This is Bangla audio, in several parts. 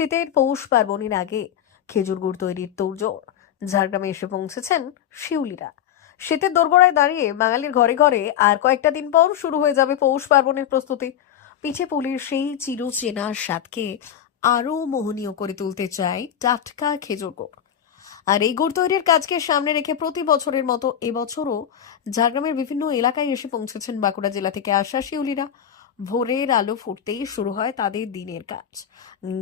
শীতের পৌষ পার্বণের আগে খেজুর গুড় তৈরির তোড়জোড়। ঝাড়গ্রামে এসে পৌঁছেছেন শিউলিরা। শীতের দোরগোড়ায় দাঁড়িয়ে বাঙালির ঘরে ঘরে আর কয়েকটা দিন পর শুরু হয়ে যাবে পৌষ পার্বণের প্রস্তুতি। পিঠে পুলির সেই চিরচেনা স্বাদকে আরও মোহনীয় করে তুলতে চায় টাটকা খেজুর গুড়। আর এই গুড় তৈরির কাজকে সামনে রেখে প্রতি বছরের মতো এবছরও ঝাড়গ্রামের বিভিন্ন এলাকায় এসে পৌঁছেছেন বাঁকুড়া জেলা থেকে আসা শিউলিরা। ভোরের আলো ফুটতেই শুরু হয় তাদের দিনের কাজ।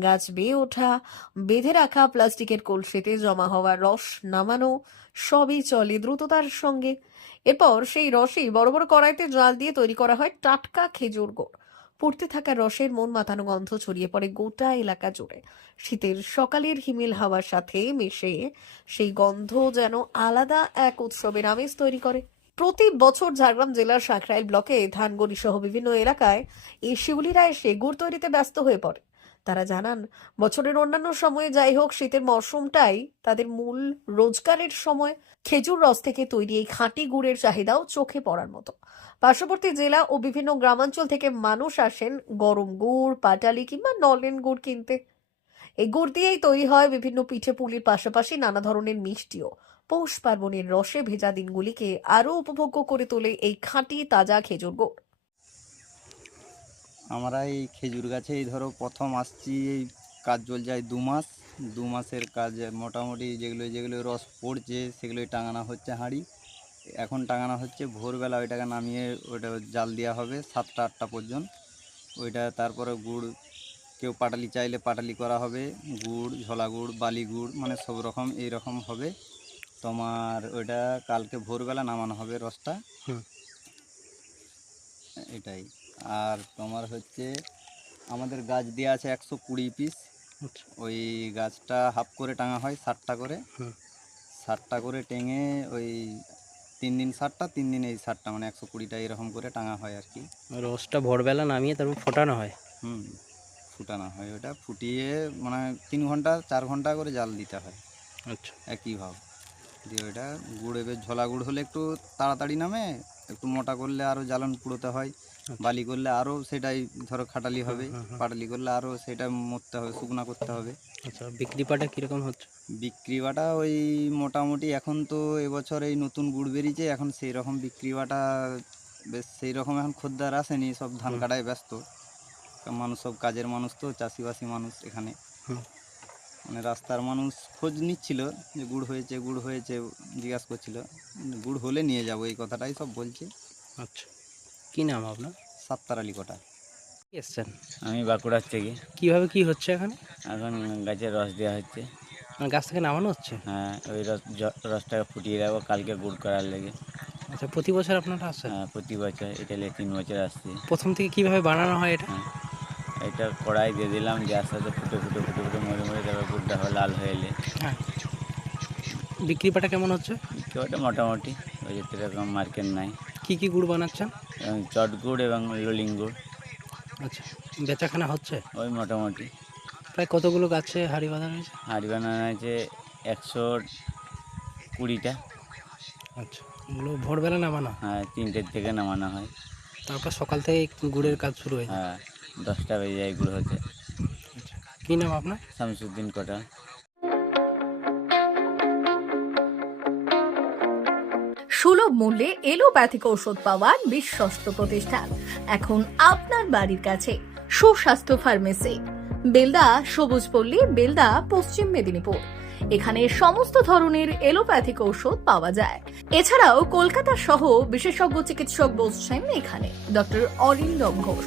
গাছ বেয়ে ওঠা, বেঁধে রাখা, প্লাস্টিকের কলসিতে জমা হওয়া রস নামানো, সবই চলে দ্রুততার সঙ্গে। এরপর সেই রসই বড় বড় কড়াইতে জাল দিয়ে তৈরি করা হয় টাটকা খেজুর গুড়। পড়তে থাকা রসের মন মাথানো গন্ধ ছড়িয়ে পড়ে গোটা এলাকা জুড়ে। শীতের সকালের হিমেল হাওয়ার সাথে মিশে সেই গন্ধ যেন আলাদা এক উৎসবের আমেজ তৈরি করে। প্রতি বছর ঝাড়গ্রাম জেলার সাঁকরাইল ব্লকে ধানগড়ি সহ বিভিন্ন এলাকায় এই শিউলিরা এসে গুড় তৈরিতে ব্যস্ত হয়ে পড়ে। তারা জানান, বছরের অন্যান্য সময়ে যাই হোক শীতের মরশুমটাই তাদের মূল রোজগারের সময়। খেজুর রস থেকে তৈরি এই খাঁটি গুড়ের চাহিদাও চোখে পড়ার মতো। পার্শ্ববর্তী জেলা ও বিভিন্ন গ্রামাঞ্চল থেকে মানুষ আসেন গরম গুড়, পাটালি কিংবা নলেন গুড় কিনতে। এই গুড় দিয়েই তৈরি হয় বিভিন্ন পিঠে পুলির পাশাপাশি নানা ধরনের মিষ্টিও। পৌষ পার্বণের রসে ভেজা দিনগুলিকে আরও উপভোগ্য করে তোলে এই খাঁটি তাজা খেজুর গুড়। আমরা এই খেজুর গাছে এই ধরো প্রথম আসছি, এই কাজ চল যায় দু মাস দু মাসের কাজ মোটামুটি যেগুলো যেগুলো রস পড়ছে সেগুলোই টাঙানো হচ্ছে হাঁড়ি। এখন টাঙানো হচ্ছে ভোরবেলা ওইটাকে নামিয়ে ওইটা জাল দেওয়া হবে সাতটা, আটটা পর্যন্ত। ওইটা তারপরে গুড়, কেউ পাটালি চাইলে পাটালি করা হবে, গুড়, ঝোলা গুড়, বালি গুড় মানে সব রকম, এই রকম হবে। তোমার ওইটা কালকে ভোরবেলা নামানো হবে রসটা। এটাই। আর তোমার হচ্ছে আমাদের গাছ দেওয়া আছে একশো কুড়ি পিস আচ্ছা। ওই গাছটা হাফ করে টাঙা হয় ষাটটা করে। ষাটটা করে টেঙে ওই তিন দিন ষাটটা তিন দিন এই ষাটটা মানে একশো কুড়িটা এরকম করে টাঙা হয় আর কি। রসটা ভোরবেলা নামিয়ে তারপর ফোটানো হয়? হুম ফুটানো হয়। ওটা ফুটিয়ে মানে তিন ঘণ্টা চার ঘণ্টা করে জাল দিতে হয়। আচ্ছা। একই ভাব। দিয়ে ওইটা গুড় এবার ঝোলা গুড় হলে একটু তাড়াতাড়ি নামে একটু মোটা করলে আরও জ্বালন পুড়োতে হয় বালি করলে আরও সেটাই ধরো খাটালি হবে হুম, হুম। পাটালি করলে আরও সেটা মরতে হবে শুকনা করতে হবে আচ্ছা বিক্রি পাটা কীরকম হচ্ছে বিক্রি বাটা ওই মোটামুটি এখন তো এবছর এই নতুন গুড় বেরিয়েছে এখন সেই রকম বিক্রি বাটা বেশ সেই রকম এখন খদ্দার আসেনি সব ধান। কাটায় ব্যস্ত মানুষ সব কাজের মানুষ তো চাষিবাসী মানুষ এখানে। মানে রাস্তার মানুষ খোঁজ নিচ্ছিল যে গুড় হয়েছে গুড় হয়েছে জিজ্ঞাসা করছিল। গুড় হলে নিয়ে যাব এই কথাটাই সব বলছে। আচ্ছা। কী নাম আপনার? সাপ্তার আলী কটা। এসছেন? আমি বাঁকুড়ার থেকে কীভাবে কি হচ্ছে এখানে? এখন গাছের রস দেওয়া হচ্ছে। মানে গাছ থেকে নামানো হচ্ছে? হ্যাঁ ওই রস রসটাকে ফুটিয়ে দেবো কালকে গুড় করার লেগে। আচ্ছা প্রতি বছর আপনারা আসছেন? হ্যাঁ প্রতি বছর এটা তিন বছর আসছে। প্রথম থেকে কীভাবে বানানো হয় এটা? হ্যাঁ। এটা কড়াই দিয়ে দিলাম যে আস্তে আস্তে ফুটে ফুটে ফুটে ফুটে মরে মরে তারপর গুড়টা লাল হয়ে এলে। হ্যাঁ। বিক্রি পাটা কেমন হচ্ছে? ওটা মোটামুটি ওই যে সেরকম মার্কেট নাই। কি কি গুড় বানাচ্ছেন? চট গুড় এবং লোলিং গুড়। আচ্ছা বেচাখানা হচ্ছে? ওই মোটামুটি। প্রায় কতগুলো গাছে হাড়ি বাঁধানো রয়েছে? হাঁড়ি বানানো আছে একশো কুড়িটা। আচ্ছা ওগুলো ভোরবেলা নামানো? হ্যাঁ তিনটের থেকে নামানো হয়। তারপর সকাল থেকে গুড়ের কাজ শুরু হয়ে হ্যাঁ। দশটা বেজে যায় গুড় হতে আচ্ছা কী নাম আপনার? শামসুদ্দিন কটা সুলভ মূল্যে এলোপ্যাথিক ঔষধ পাওয়ার বিশ্বস্ত প্রতিষ্ঠান। এখন আপনার বাড়ির কাছে সুস্বাস্থ্য ফার্মেসি। বেলদা সবুজ পল্লী বেলদা পশ্চিম মেদিনীপুর। এখানে সমস্ত ধরনের এলোপ্যাথিক ঔষধ পাওয়া যায়। এছাড়াও কলকাতা সহ বিশেষজ্ঞ চিকিৎসক বসছেন এখানে। ডক্টর অরিন্দম ঘোষ।